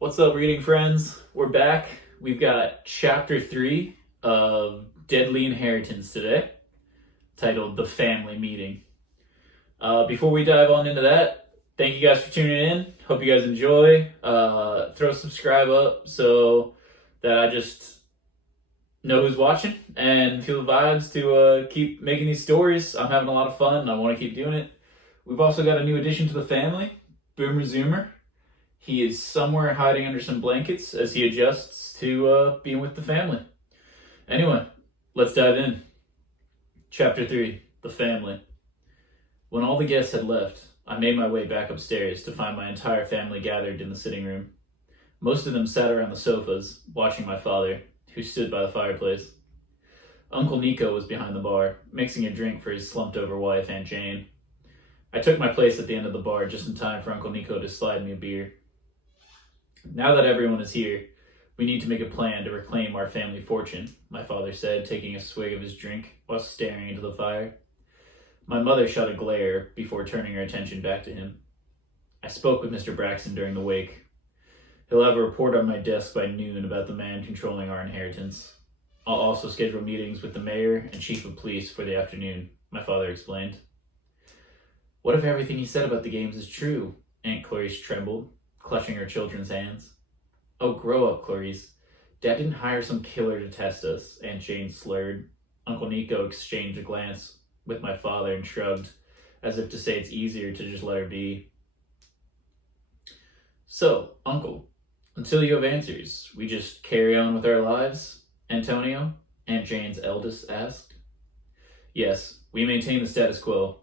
What's up, reading friends? We're back. We've got chapter 3 of Deadly Inheritance today, titled The Family Meeting. Before we dive on into that, thank you guys for tuning in. Hope you guys enjoy. Throw subscribe up so that I just know who's watching and feel the vibes to keep making these stories. I'm having a lot of fun and I want to keep doing it. We've also got a new addition to the family, Boomer Zoomer. He is somewhere hiding under some blankets as he adjusts to being with the family. Anyway, let's dive in. Chapter 3, The Family. When all the guests had left, I made my way back upstairs to find my entire family gathered in the sitting room. Most of them sat around the sofas, watching my father, who stood by the fireplace. Uncle Nico was behind the bar, mixing a drink for his slumped-over wife, Aunt Jane. I took my place at the end of the bar just in time for Uncle Nico to slide me a beer. Now that everyone is here, we need to make a plan to reclaim our family fortune, my father said, taking a swig of his drink while staring into the fire. My mother shot a glare before turning her attention back to him. I spoke with Mr. Braxton during the wake. He'll have a report on my desk by noon about the man controlling our inheritance. I'll also schedule meetings with the mayor and chief of police for the afternoon, my father explained. What if everything he said about the games is true? Aunt Clarice trembled, clutching her children's hands. Oh, grow up, Clarice. Dad didn't hire some killer to test us, Aunt Jane slurred. Uncle Nico exchanged a glance with my father and shrugged, as if to say it's easier to just let her be. So, Uncle, until you have answers, we just carry on with our lives, Antonio? Aunt Jane's eldest asked. Yes, we maintain the status quo.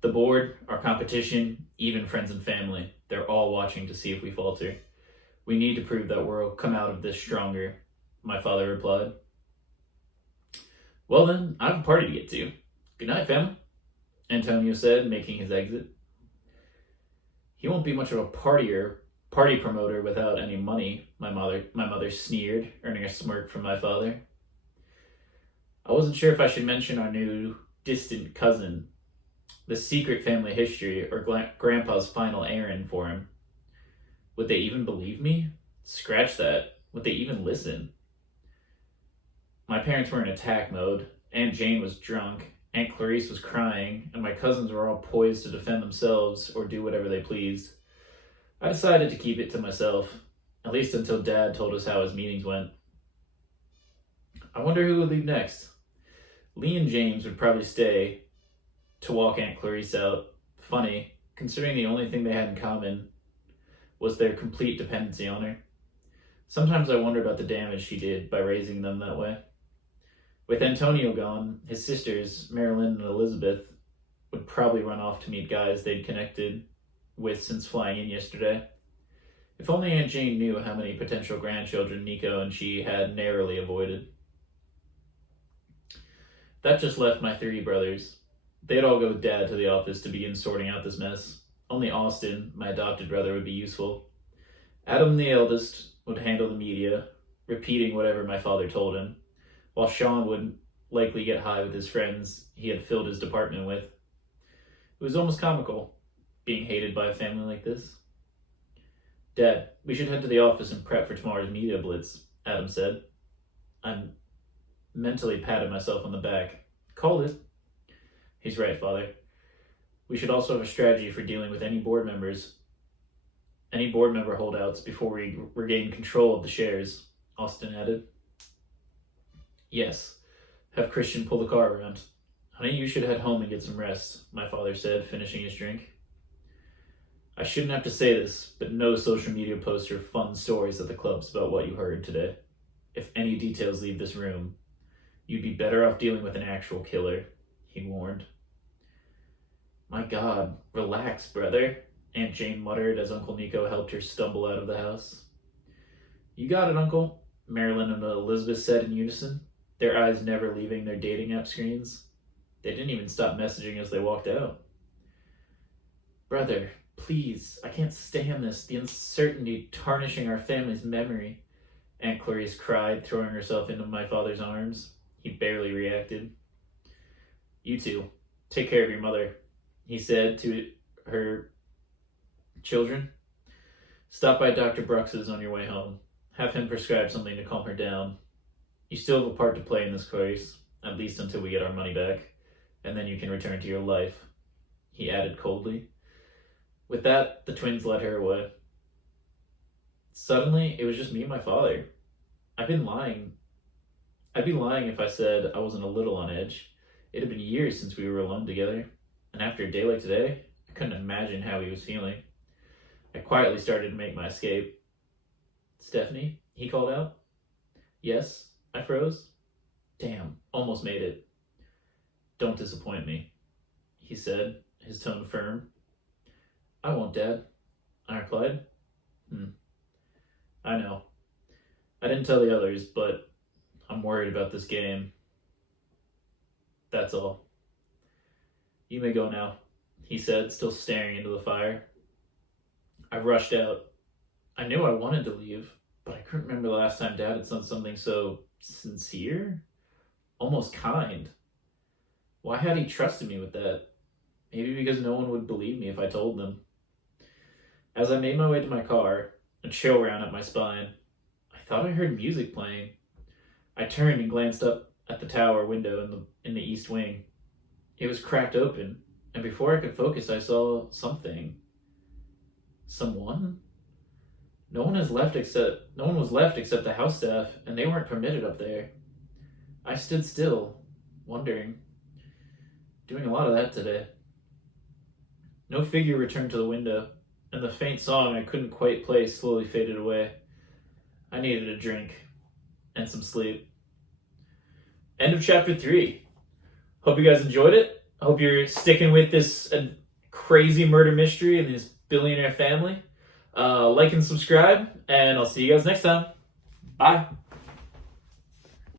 The board, our competition, even friends and family, they're all watching to see if we falter. We need to prove that we'll come out of this stronger, my father replied. Well then, I have a party to get to. Good night, family, Antonio said, making his exit. He won't be much of a party promoter without any money, my mother sneered, earning a smirk from my father. I wasn't sure if I should mention our new distant cousin, the secret family history, or Grandpa's final errand for him. Would they even believe me? Scratch that. Would they even listen? My parents were in attack mode. Aunt Jane was drunk, Aunt Clarice was crying, and my cousins were all poised to defend themselves or do whatever they pleased. I decided to keep it to myself, at least until Dad told us how his meetings went. I wonder who would leave next. Lee and James would probably stay to walk Aunt Clarice out. Funny, considering the only thing they had in common was their complete dependency on her. Sometimes I wonder about the damage she did by raising them that way. With Antonio gone, his sisters, Marilyn and Elizabeth, would probably run off to meet guys they'd connected with since flying in yesterday. If only Aunt Jane knew how many potential grandchildren Nico and she had narrowly avoided. That just left my 3 brothers. They'd all go with Dad to the office to begin sorting out this mess. Only Austin, my adopted brother, would be useful. Adam, the eldest, would handle the media, repeating whatever my father told him, while Sean would likely get high with his friends he had filled his department with. It was almost comical, being hated by a family like this. Dad, we should head to the office and prep for tomorrow's media blitz, Adam said. I mentally patted myself on the back. Called it. He's right, Father. We should also have a strategy for dealing with any board member holdouts before we regain control of the shares, Austin added. Yes, have Christian pull the car around. Honey, you should head home and get some rest, my father said, finishing his drink. I shouldn't have to say this, but no social media posts or fun stories at the clubs about what you heard today. If any details leave this room, you'd be better off dealing with an actual killer, he warned. My God, relax, brother, Aunt Jane muttered as Uncle Nico helped her stumble out of the house. You got it, Uncle, Marilyn and Elizabeth said in unison, their eyes never leaving their dating app screens. They didn't even stop messaging as they walked out. Brother, please, I can't stand this, the uncertainty tarnishing our family's memory, Aunt Clarice cried, throwing herself into my father's arms. He barely reacted. You two, take care of your mother, he said to her children. Stop by Dr. Brux's on your way home. Have him prescribe something to calm her down. You still have a part to play in this course, at least until we get our money back, and then you can return to your life," he added coldly. With that, the twins led her away. Suddenly, it was just me and my father. I'd be lying if I said I wasn't a little on edge. It had been years since we were alone together, and after a day like today, I couldn't imagine how he was feeling. I quietly started to make my escape. "Stephanie?" he called out. "Yes?" I froze. "Damn, almost made it." "Don't disappoint me," he said, his tone firm. "I won't, Dad," I replied. I know. I didn't tell the others, but I'm worried about this game. That's all." "You may go now," he said, still staring into the fire. I rushed out. I knew I wanted to leave, but I couldn't remember the last time Dad had said something so sincere, almost kind. Why had he trusted me with that? Maybe because no one would believe me if I told them. As I made my way to my car, a chill ran up my spine. I thought I heard music playing. I turned and glanced up at the tower window in the east wing. It was cracked open, and before I could focus, I saw something. Someone? No one was left except the house staff, and they weren't permitted up there. I stood still, wondering. Doing a lot of that today. No figure returned to the window, and the faint song I couldn't quite place slowly faded away. I needed a drink and some sleep. End of chapter 3. Hope you guys enjoyed it. I hope you're sticking with this crazy murder mystery and this billionaire family. Like and subscribe, and I'll see you guys next time. Bye.